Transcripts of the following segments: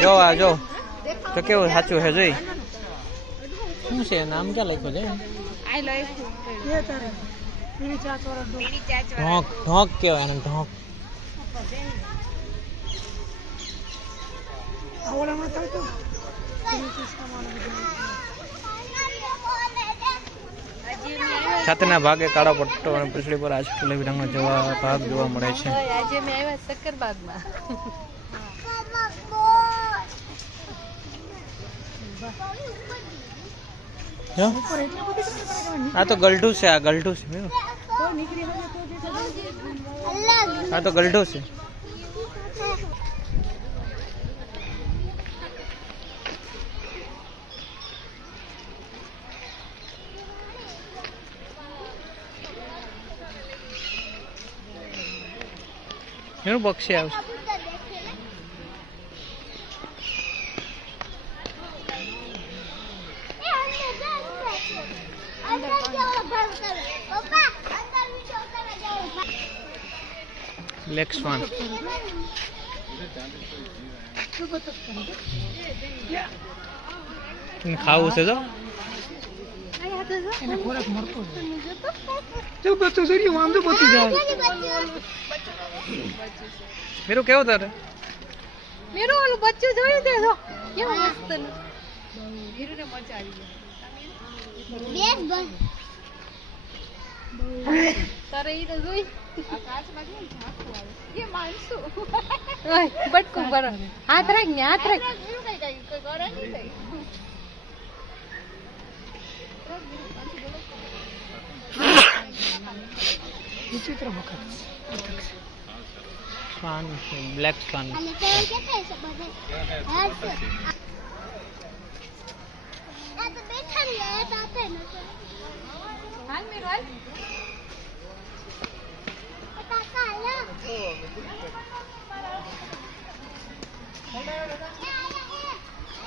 જો આ જો તો કેવું સાચું છે જોઈ શું છે નામ ક્યાં લખ્યું છે ઢોંક ઢોંક કેવાય એને ઢોંક છાતીના ભાગે કાળો પટ્ટો અને પૂંછડી પર આજ ગુલાબી રંગનો જેવા ભાગ જોવા મળે છે. આજે મેં આવ્યા સક્કરબાગમાં. આ તો ગલઢું છે આ ગલઢું છે આ તો ગલઢું છે એનું પક્ષી આવશે બ્લેક સ્વાન ખાવું છે તો મેરું કેવું તારે મેરું ઓલું બચ્ચું જોયું તે જો કેવું મસ્ત મેરું ને મજા આવી તારે ઈ તો જોઈ આકાશમાં કેવું ઝાંખું આવે એ માનસું ઓય બટકું પર હાથ રાખ ને હાથ રાખ મેરું કઈ કરે નહીં થઈ વિચિત્ર મખર સ્વાન બ્લેક સ્વાન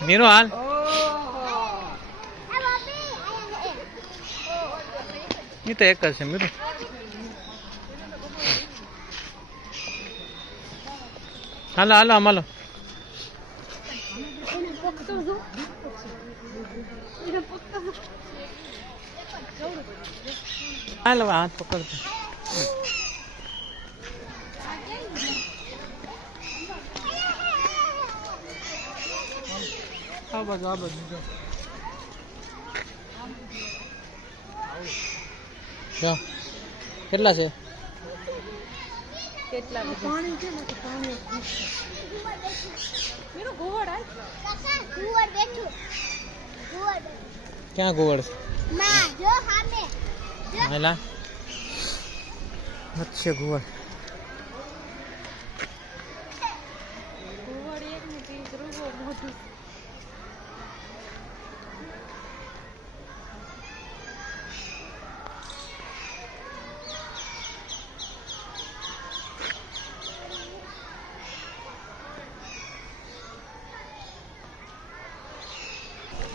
મીરો હાલ એ તો એક જ છે મીરો હાલો હાલો હાલો હાલો હાથ પકડતો આ બધું જો કેટલા છે કેટલા પાણી છે ને પાણી મેરું ઘોડ આય કાકા ઘોડ બેઠું ઘોડ ક્યાં ઘોડ છે માં જો સામે મેલા મચ્છે ઘોડ ઘોડ એક ને પીસ રૂગો મોટું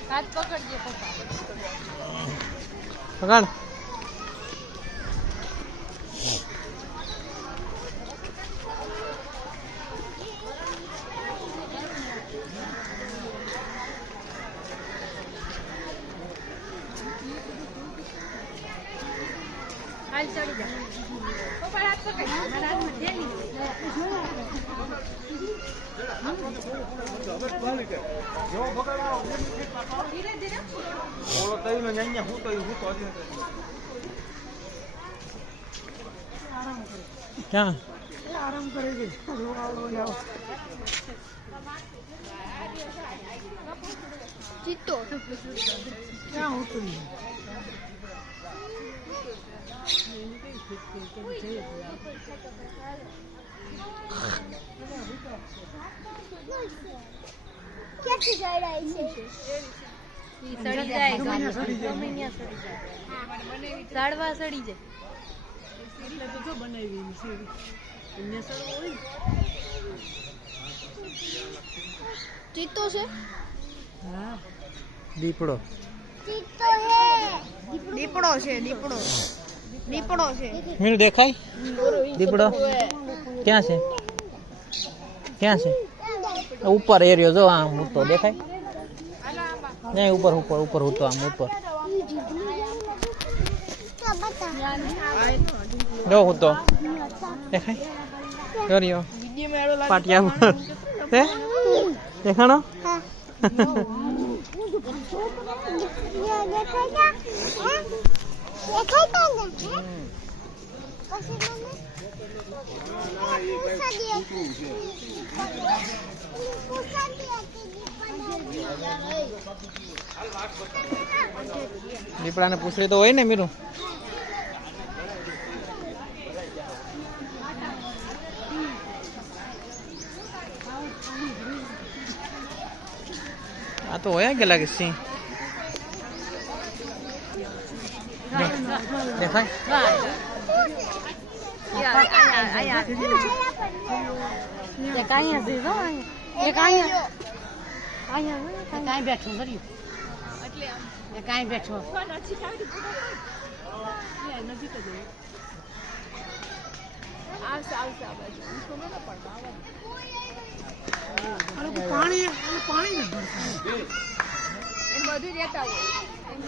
હાથ પકડજે પપ્પા પકડ હાલ ચડી જા પપ્પા હાથ પકડ મારા હાથમાં જેલી ક્યાં આરામ કરે છે ચિત્તો ક્યાં ઉતરી ક્યાંથી જાય છે સડી જાય ઝાડવા સડી જાય એટલે તો જો બનાવી છે એને સડવો હોય ચિત્તો છે હા દીપડો ચિત્તો છે દીપડો છે દીપડો દીપડો છે મીરું દેખાય દીપડો ક્યાં છે ક્યાં છે ઉપર એરિયો જો આમ મૂતો દેખાય નહીં ઉપર ઉપર ઉપર ઉતો આમ ઉપર જો ઉતો દેખાય જોરિયો પાટિયા પર હે દેખાણો દીપડાને પૂછડી તો હોય ને મીરું આ તો હોય કે લાગે સિંહ દેખાય કાંઈ બેઠો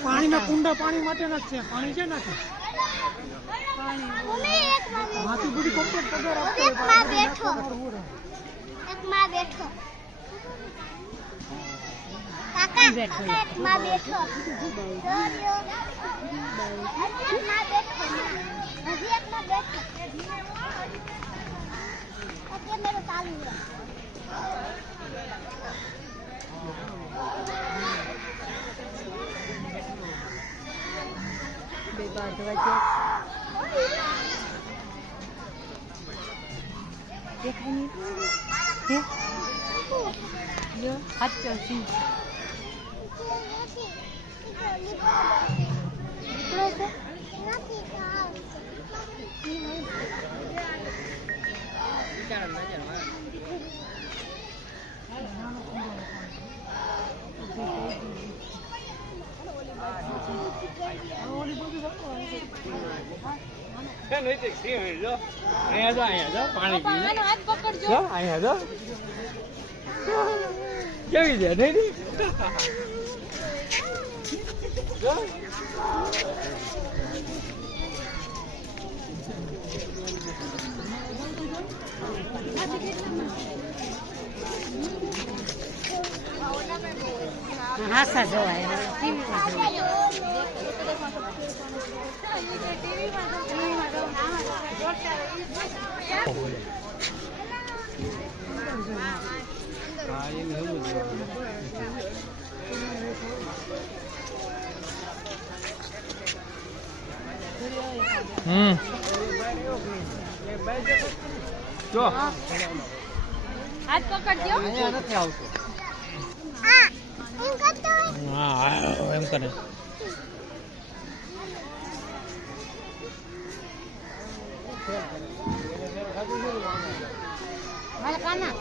પાણીના કુંડા પાણી માટે જ છે પાણી છે ને માથી બધી કમ્પ્લીટ પગાર બેઠો કાકા બેઠો માં બેઠો જોરિયો માં બેઠો હજી એક માં બેઠો ઓકે મેરો ચાલુ है बेबाद वजह देखा नहीं है यो हाथ चलती हाथ पकड़ो કેવી છે નહીં હાસા જોવાય જો હાથ પકડજો અહીંયા નથી આવતો હા એમ કરે હાલ કાના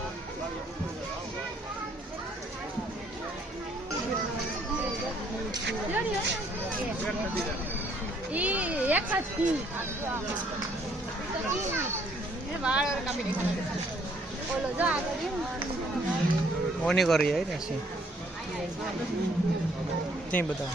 ઈ એક જ કી એ વાળ કાપી નાખો ઓલો જો આગળ ઓની કરી આવી ને સી તે બતા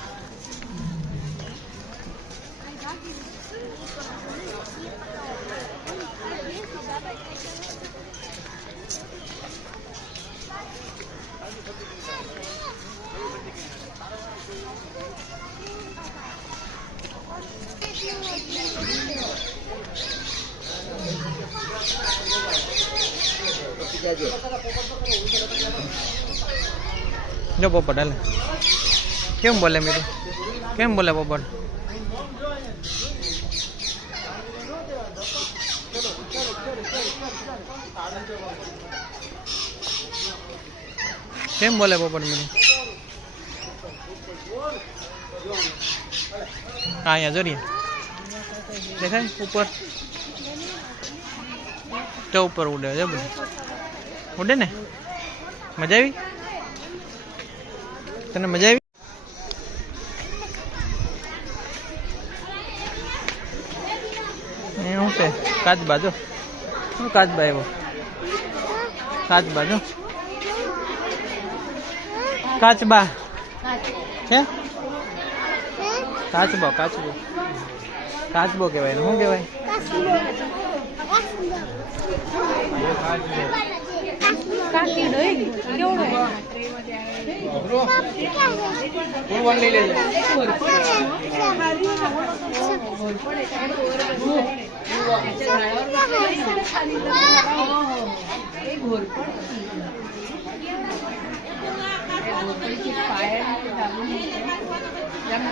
જો પોપટ હાલે કેમ બોલે મીરું કેમ બોલે પોપટ કેમ બોલે પોપટ મીરું અહીંયા જોઈએ દેખાય ઉપર તો ઉપર ઉડે છે બધું ઉડે ને મજા આવી તને મજા આવી શું છે કાચબા જો શું કાચબા આવ્યો કાચબા જો કાચબા છે કાચબો કાચબો કાચબો કહેવાય ને શું કહેવાય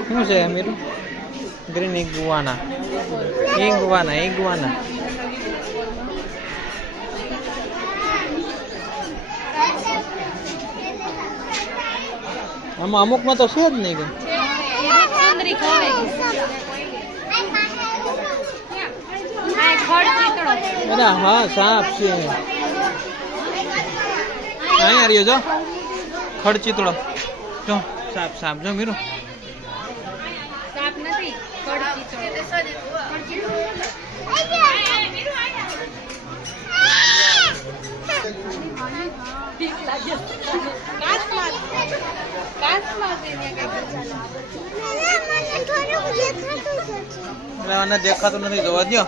શું છે મીરું ગ્રીન ઇગુઆના ઇગુઆના ઇગુઆના આમાં અમુકમાં તો છે જ નહીં કે અરે હા સાપ છે અહીંયા રહ્યો જો ખડચીતળો જો સાપ સાપ જો મીરું સાપ નથી દેખાતું નથી જોવા દો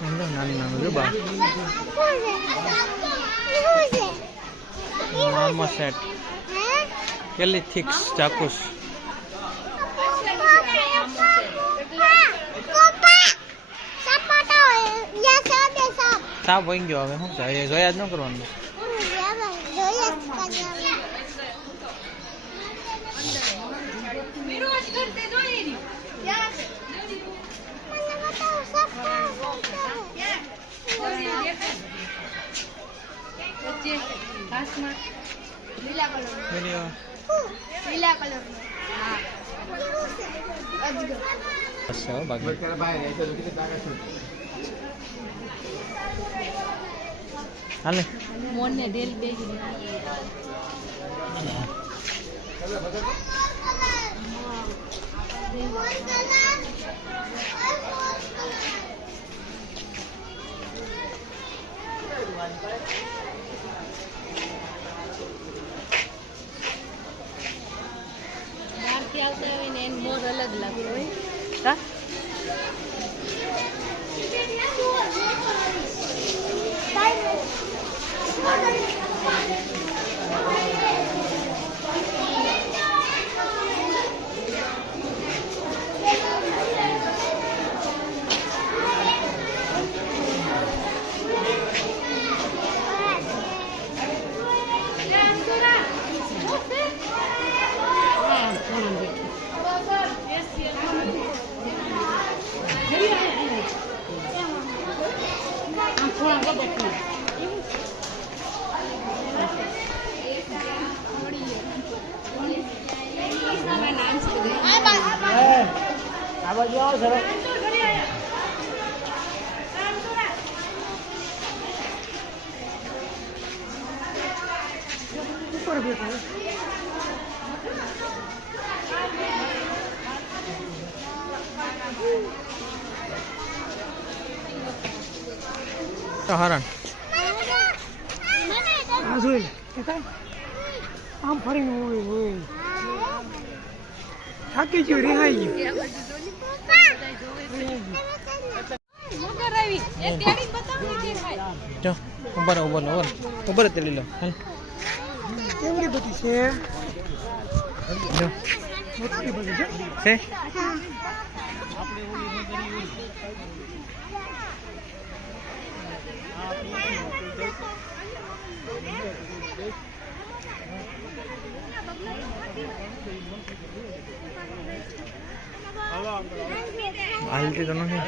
નાનું નાનું જો બા નોર્મલ સેટ કેટલી થિક્સ ચાકુસ સાપ વહી ગયો હવે શું છે જોયા જ ન કરવાનું લીલા કલર હાલે મોન ને ડેલ બે બહારથી આવતા હોય ને એનો મોર અલગ લાગતો હોય હરણ આમ ફરીને હોય હોય થાકી ગયો રિહાઈ ગયો જો ઉભા રહો ઉભા રહો તેડી લો હાલ કેવડી બધી છે જો મોટી બધી છે હાલતી તો નથી